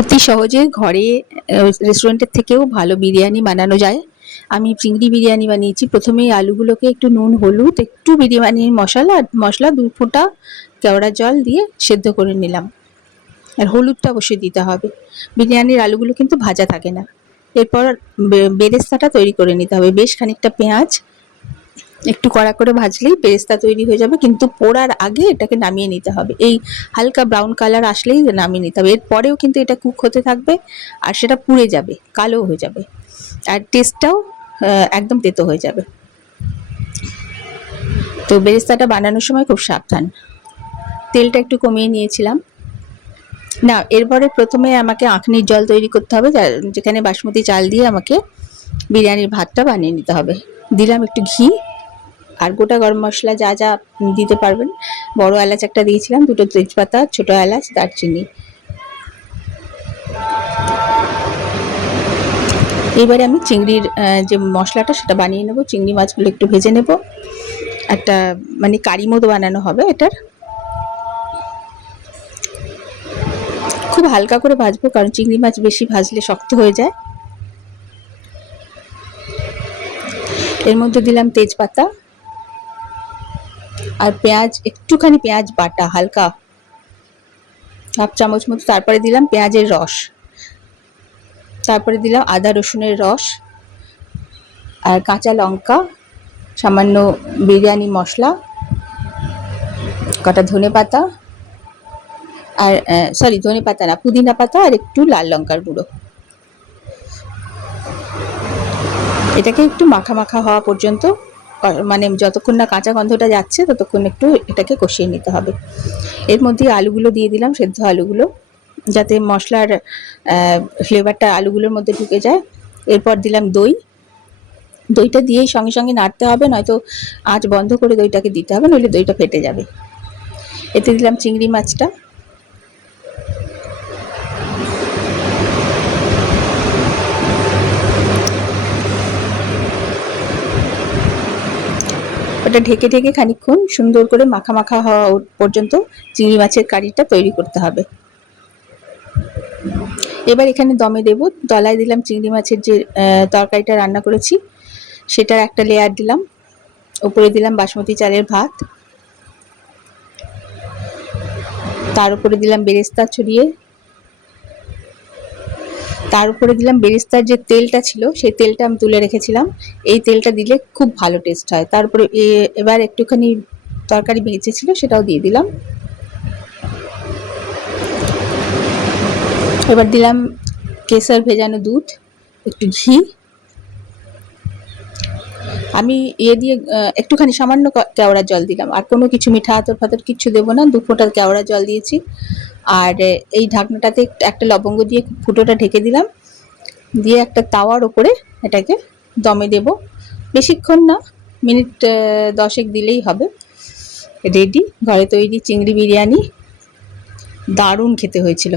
অতি সহজে ঘরে রেস্টুরেন্টের থেকেও ভালো বিরিয়ানি বানানো যায়। আমি চিংড়ি বিরিয়ানি বানিয়েছি। প্রথমেই আলুগুলোকে একটু নুন, হলুদ, একটু বিরিয়ানির মশলা ২ ফোঁটা কেওড়া জল দিয়ে সেদ্ধ করে নিলাম। আর হলুদটা অবশ্যই দিতে হবে। বিরিয়ানির আলুগুলো কিন্তু ভাজা থাকে না। এরপর বেরেস্তাটা তৈরি করে নিতে হবে। বেশ খানিকটা পেঁয়াজ একটু কড়া করে ভাজলেই বেরেস্তা তৈরি হয়ে যাবে, কিন্তু পোড়ার আগে এটাকে নামিয়ে নিতে হবে। এই হালকা ব্রাউন কালার আসলেই নামিয়ে নিতে হবে। এরপরেও কিন্তু এটা কুক হতে থাকবে আর সেটা পুড়ে যাবে, কালো হয়ে যাবে, আর টেস্টটাও একদম তেতো হয়ে যাবে। তো বেরেস্তাটা বানানোর সময় খুব সাবধান। তেলটা একটু কমিয়ে নিয়েছিলাম। না, এরপরে প্রথমে আমাকে আখনির জল তৈরি করতে হবে, যেখানে বাসমতি চাল দিয়ে আমাকে বিরিয়ানির ভাতটা বানিয়ে নিতে হবে। দিলাম একটু ঘি আর গোটা গরম মশলা যা যা দিতে পারবেন। বড় এলাচ একটা দিয়েছিলাম, 2টো তেজপাতা, ছোট এলাচ, দারচিনি। এবারে আমি চিংড়ির যে মশলাটা সেটা বানিয়ে নেব। চিংড়ি মাছগুলো একটু ভেজে নেব। একটা মানে কারি মতো বানানো হবে এটার। খুব হালকা করে ভাজবো, কারণ চিংড়ি মাছ বেশি ভাজলে শক্ত হয়ে যায়। এর মধ্যে দিলাম তেজপাতা আর পেঁয়াজ, একটুখানি পেঁয়াজ বাটা হালকা, 1/2 চামচ মতো। তারপরে দিলাম পেঁয়াজের রস, তারপরে দিলাম আদা রসুনের রস আর কাঁচা লঙ্কা, সামান্য বিরিয়ানি মশলা, কটা ধনেপাতা, আর সরি ধনেপাতা না, পুদিনা পাতা, আর একটু লাল লঙ্কার গুঁড়ো। এটাকে একটু মাখা মাখা হওয়া পর্যন্ত, মানে যতক্ষণ না কাঁচা গন্ধটা যাচ্ছে ততক্ষণ একটু এটাকে কষিয়ে নিতে হবে। এর মধ্যে আলুগুলো দিয়ে দিলাম, সেদ্ধ আলুগুলো, যাতে মশলার ফ্লেভারটা আলুগুলোর মধ্যে ঢুকে যায়। এরপর দিলাম দই। দইটা দিয়েই সঙ্গে সঙ্গে নাড়তে হবে, নয়তো আঁচ বন্ধ করে দইটাকে দিতে হবে, নইলে দইটা ফেটে যাবে। এতে দিলাম চিংড়ি মাছটা। ওটা ঢেকে ঢেকে খানিকক্ষণ সুন্দর করে মাখা মাখা হওয়া পর্যন্ত চিংড়ি মাছের কারিটা তৈরি করতে হবে। এবার এখানে দমে দেব। তলায় দিলাম চিংড়ি মাছের যে তরকারিটা রান্না করেছি সেটার একটা লেয়ার দিলাম। উপরে দিলাম বাসমতি চালের ভাত, তার উপরে দিলাম বেরেস্তা ছড়িয়ে, তার উপরে দিলাম বেরেস্তার যে তেলটা ছিল সেই তেলটা আমি তুলে রেখেছিলাম। এই তেলটা দিলে খুব ভালো টেস্ট হয়। তারপরে এবার একটুখানি তরকারি বেঁচে ছিল সেটাও দিয়ে দিলাম। এবার দিলাম কেশর ভেজানো দুধ, একটু ঘি। আমি দিয়ে একটুখানি সামান্য কেওড়ার জল দিলাম, আর কোনো কিছু মিঠা আতর ফাতর কিচ্ছু দেবো না। 2 ফোঁটা কেওড়ার জল দিয়েছি। আর এই ঢাকনাটাতে একটা লবঙ্গ দিয়ে ফুটোটা ঢেকে দিলাম, দিয়ে একটা তাওয়ার ওপরে এটাকে দমে দেব। বেশিক্ষণ না, মিনিট 10 দিলেই হবে। রেডি ঘরে তৈরি চিংড়ি বিরিয়ানি। দারুণ খেতে হয়েছিল।